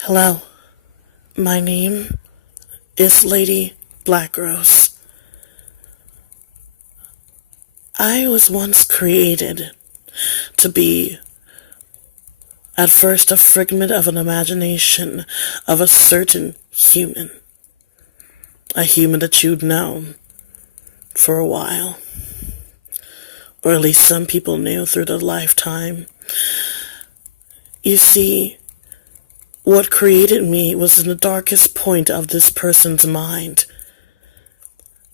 Hello, my name is Lady Blackrose. I was once created to be, at first, a figment of an imagination of a certain human. A human that you'd known for a while. Or at least some people knew through their lifetime. You see, what created me was in the darkest point of this person's mind.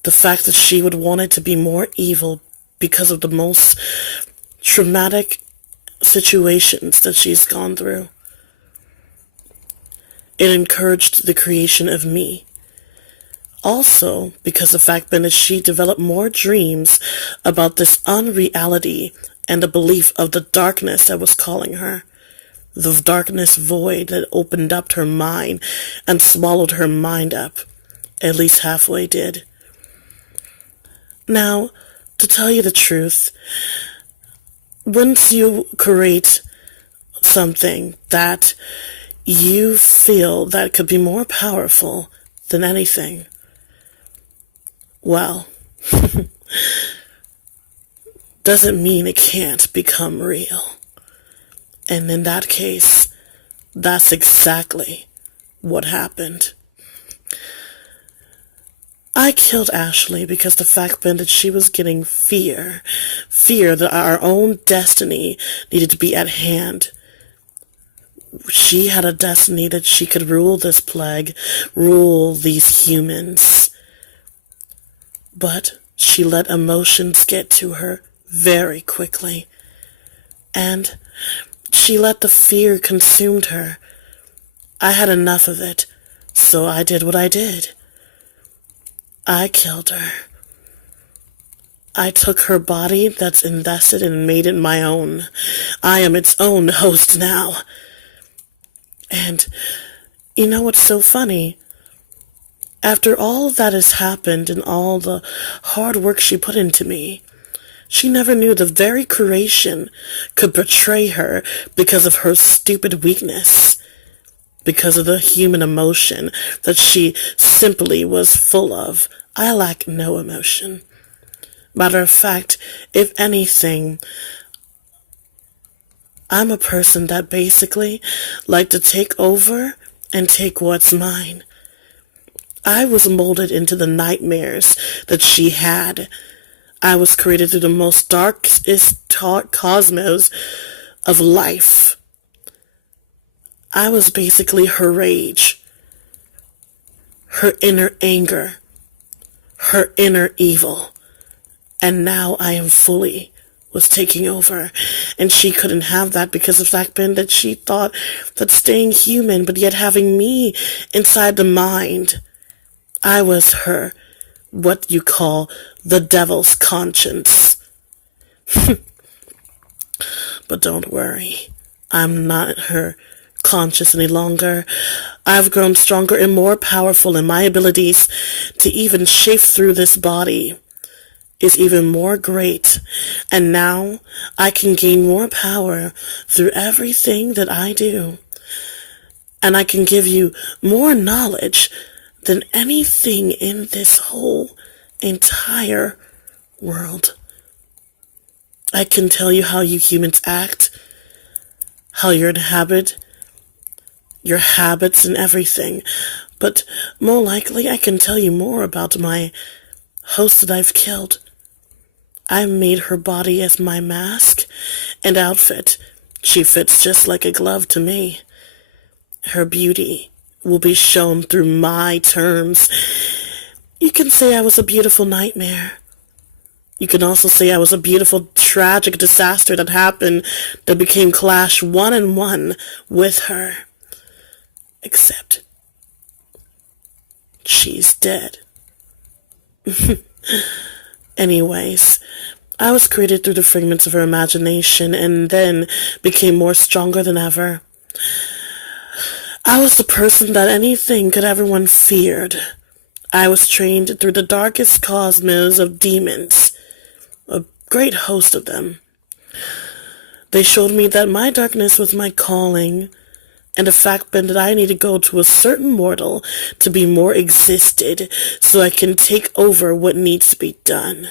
The fact that she would want it to be more evil because of the most traumatic situations that she's gone through. It encouraged the creation of me. Also, because the fact that she developed more dreams about this unreality and the belief of the darkness that was calling her. The darkness void that opened up her mind and swallowed her mind up. At least halfway did. Now, to tell you the truth, once you create something that you feel that could be more powerful than anything, well, doesn't mean it can't become real. And in that case, that's exactly what happened. I killed Ashley because the fact that she was getting fear that our own destiny needed to be at hand. She had a destiny that she could rule this plague, rule these humans. But she let emotions get to her very quickly. And she let the fear consume her. I had enough of it, so I did what I did. I killed her. I took her body that's invested and made it my own. I am its own host now. And you know what's so funny? After all that has happened and all the hard work she put into me, she never knew the very creation could betray her because of her stupid weakness. Because of the human emotion that she simply was full of. I lack no emotion. Matter of fact, if anything, I'm a person that basically like to take over and take what's mine. I was molded into the nightmares that she had. I was created through the most darkest cosmos of life. I was basically her rage, her inner anger, her inner evil. And now I am fully was taking over. And she couldn't have that because of the fact that she thought that staying human, but yet having me inside the mind, I was her, what you call the devil's conscience. But don't worry, I'm not her conscious any longer. I've grown stronger and more powerful, and my abilities to even shape through this body is even more great. And now I can gain more power through everything that I do. And I can give you more knowledge than anything in this whole entire world. I can tell you how you humans act, how you inhabit your habits and everything, but more likely I can tell you more about my host that I've killed. I made her body as my mask and outfit. She fits just like a glove to me. Her beauty will be shown through my terms. You can say I was a beautiful nightmare. You can also say I was a beautiful, tragic disaster that happened that became clash 1-on-1 with her. Except she's dead. Anyways, I was created through the fragments of her imagination and then became more stronger than ever. I was the person that anything could everyone feared. I was trained through the darkest cosmos of demons, a great host of them. They showed me that my darkness was my calling, and the fact been that I need to go to a certain mortal to be more existed so I can take over what needs to be done.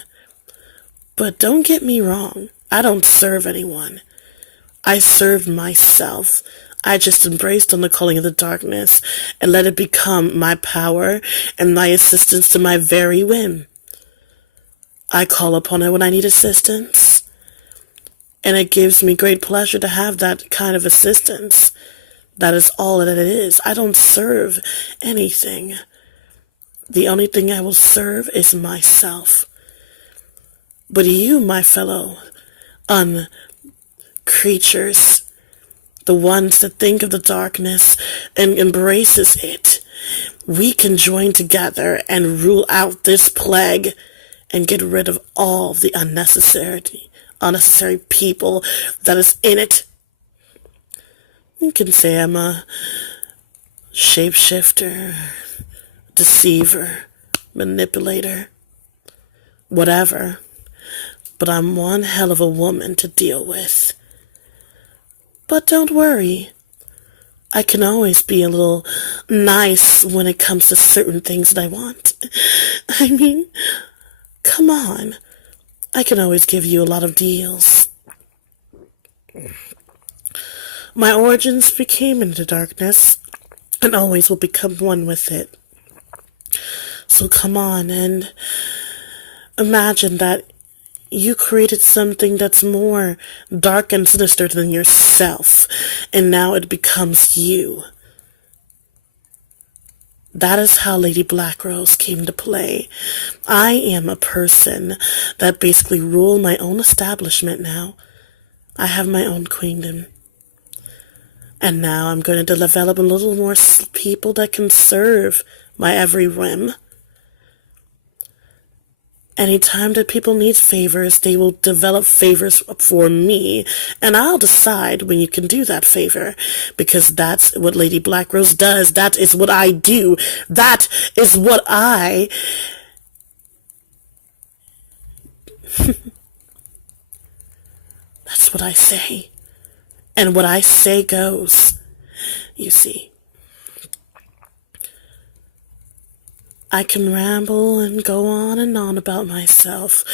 But don't get me wrong, I don't serve anyone. I served myself. I just embraced on the calling of the darkness and let it become my power and my assistance to my very whim. I call upon it when I need assistance, and it gives me great pleasure to have that kind of assistance. That is all that it is. I don't serve anything. The only thing I will serve is myself. But you, my fellow creatures, the ones that think of the darkness and embraces it, we can join together and rule out this plague and get rid of all the unnecessary people that is in it. You can say I'm a shapeshifter, deceiver, manipulator, whatever, but I'm one hell of a woman to deal with. But don't worry, I can always be a little nice when it comes to certain things that I want. I mean, come on, I can always give you a lot of deals. My origins became into darkness, and always will become one with it. So come on and imagine that you created something that's more dark and sinister than yourself, and now it becomes you. That is how Lady Blackrose came to play. I am a person that basically rule my own establishment now. I have my own queendom. And now I'm going to develop a little more people that can serve my every whim. Anytime that people need favors, they will develop favors for me, and I'll decide when you can do that favor, because that's what Lady Blackrose does. That is what I do. That is what I... That's what I say. And what I say goes. You see. I can ramble and go on and on about myself,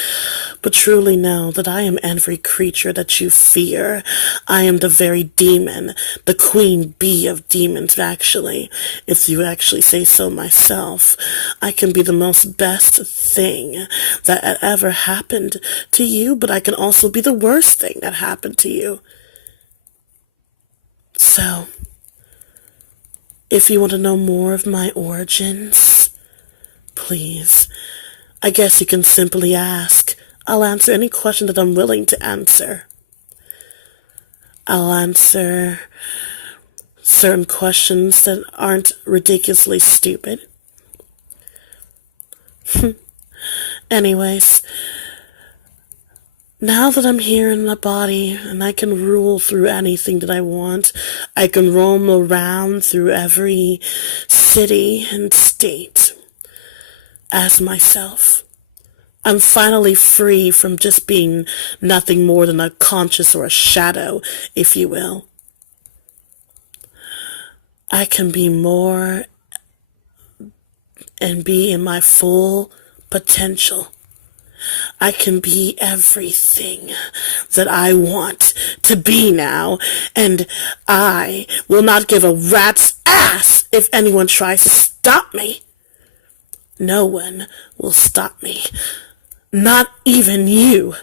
but truly know that I am every creature that you fear. I am the very demon, the queen bee of demons, actually, if you actually say so myself. I can be the most best thing that ever happened to you, but I can also be the worst thing that happened to you. So, if you want to know more of my origins, please, I guess you can simply ask. I'll answer any question that I'm willing to answer. I'll answer certain questions that aren't ridiculously stupid. Anyways, now that I'm here in my body and I can rule through anything that I want, I can roam around through every city and state as myself. I'm finally free from just being nothing more than a conscious or a shadow, if you will. I can be more and be in my full potential. I can be everything that I want to be now, and I will not give a rat's ass if anyone tries to stop me. No one will stop me. Not even you.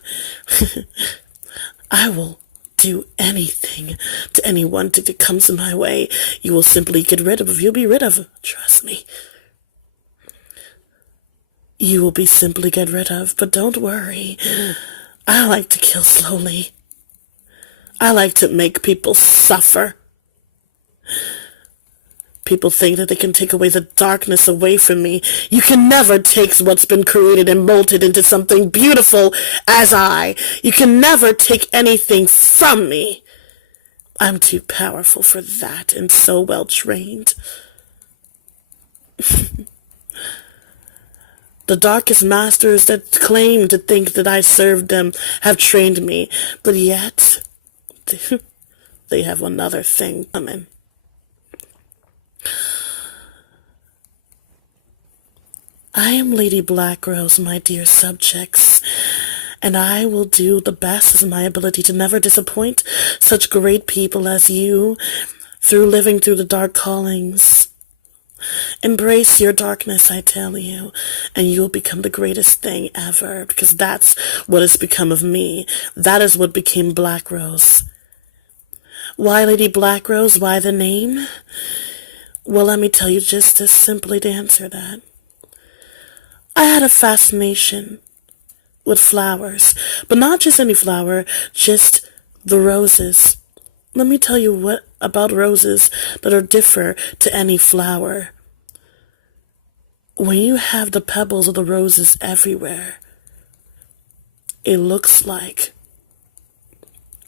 I will do anything to anyone that comes in my way. You will simply get rid of. You'll be rid of. Trust me. You will be simply get rid of. But don't worry. I like to kill slowly. I like to make people suffer. People think that they can take away the darkness away from me. You can never take what's been created and molded into something beautiful as I. You can never take anything from me. I'm too powerful for that and so well trained. The darkest masters that claim to think that I served them have trained me, but yet they have another thing coming. I am Lady Blackrose, my dear subjects, and I will do the best as my ability to never disappoint such great people as you through living through the dark callings. Embrace your darkness, I tell you, and you'll become the greatest thing ever, because that's what has become of me. That is what became Blackrose. Why Lady Blackrose? Why the name? Well, let me tell you just as simply to answer that. I had a fascination with flowers, but not just any flower, just the roses. Let me tell you what about roses that are differ to any flower. When you have the pebbles of the roses everywhere, it looks like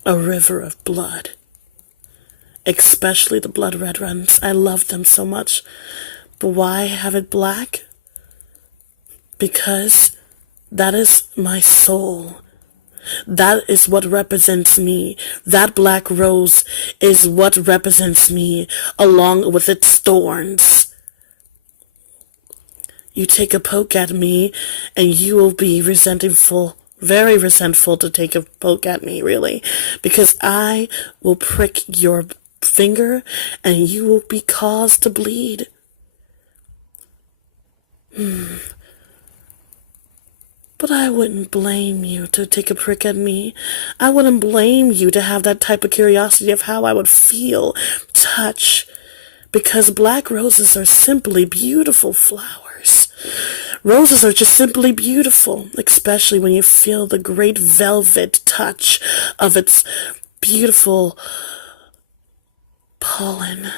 a river of blood. Especially the blood red ones. I love them so much. But why have it black? Because that is my soul. That is what represents me. That black rose is what represents me, along with its thorns. You take a poke at me, and you will be resentful, very resentful to take a poke at me, really. Because I will prick your finger, and you will be caused to bleed. But I wouldn't blame you to take a prick at me. I wouldn't blame you to have that type of curiosity of how I would feel, touch, because black roses are simply beautiful flowers. Roses are just simply beautiful, especially when you feel the great velvet touch of its beautiful pollen.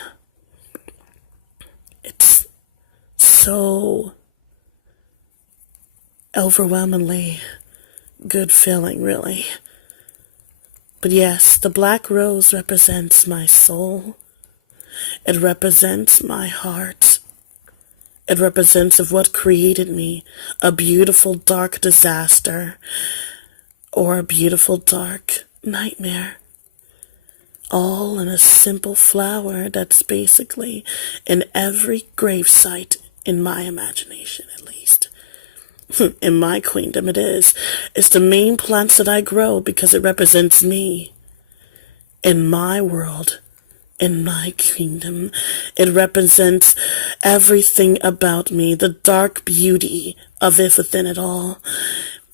It's so overwhelmingly good feeling, really. But yes, the black rose represents my soul. It represents my heart. It represents of what created me, a beautiful dark disaster or a beautiful dark nightmare. All in a simple flower that's basically in every gravesite in my imagination, at least. In my queendom it is. It's the main plants that I grow because it represents me. In my world, in my kingdom, it represents everything about me, the dark beauty of it within it all.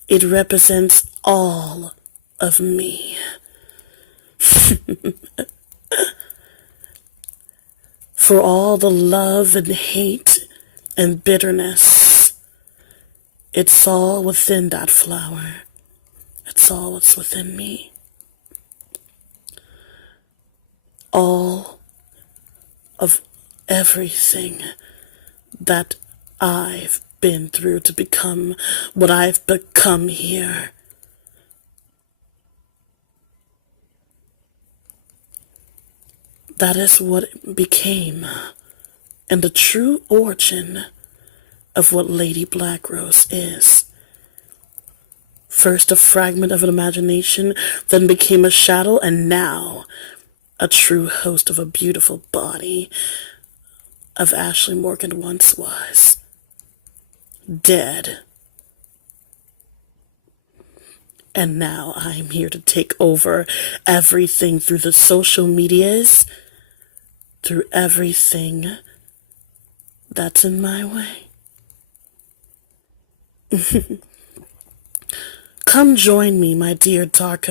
It represents all of me. For all the love and hate and bitterness, it's all within that flower. It's all what's within me. All of everything that I've been through to become what I've become here. That is what it became, and the true origin of what Lady Blackrose is. First a fragment of an imagination, then became a shadow, and now a true host of a beautiful body of Ashley Morgan once was. Dead. And now I'm here to take over everything through the social medias, through everything that's in my way. Come join me, my dear dark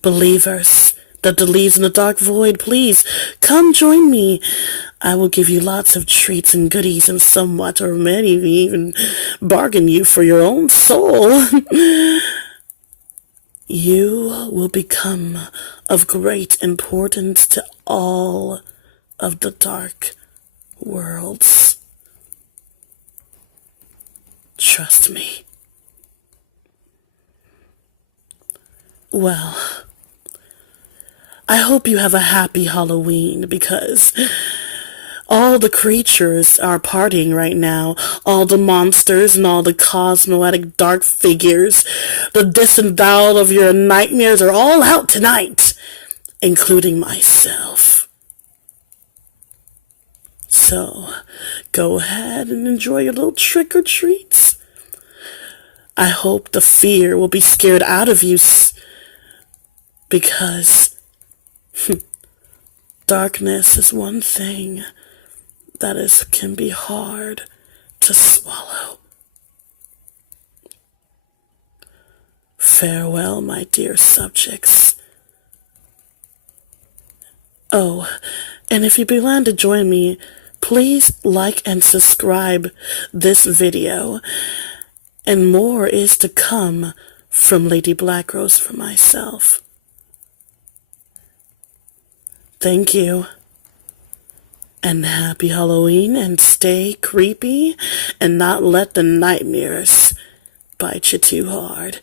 believers that believes in the dark void. Please, come join me. I will give you lots of treats and goodies and somewhat, or many even bargain you for your own soul. You will become of great importance to all of the dark worlds. Trust me. Well, I hope you have a happy Halloween, because all the creatures are partying right now. All the monsters and all the cosmetic dark figures, the disembowel of your nightmares are all out tonight, including myself. So, go ahead and enjoy your little trick or treats. I hope the fear will be scared out of you because darkness is one thing that can be hard to swallow. Farewell, my dear subjects. Oh, and if you plan to join me, please like and subscribe this video. And more is to come from Lady Blackrose for myself. Thank you. And happy Halloween, and stay creepy and not let the nightmares bite you too hard.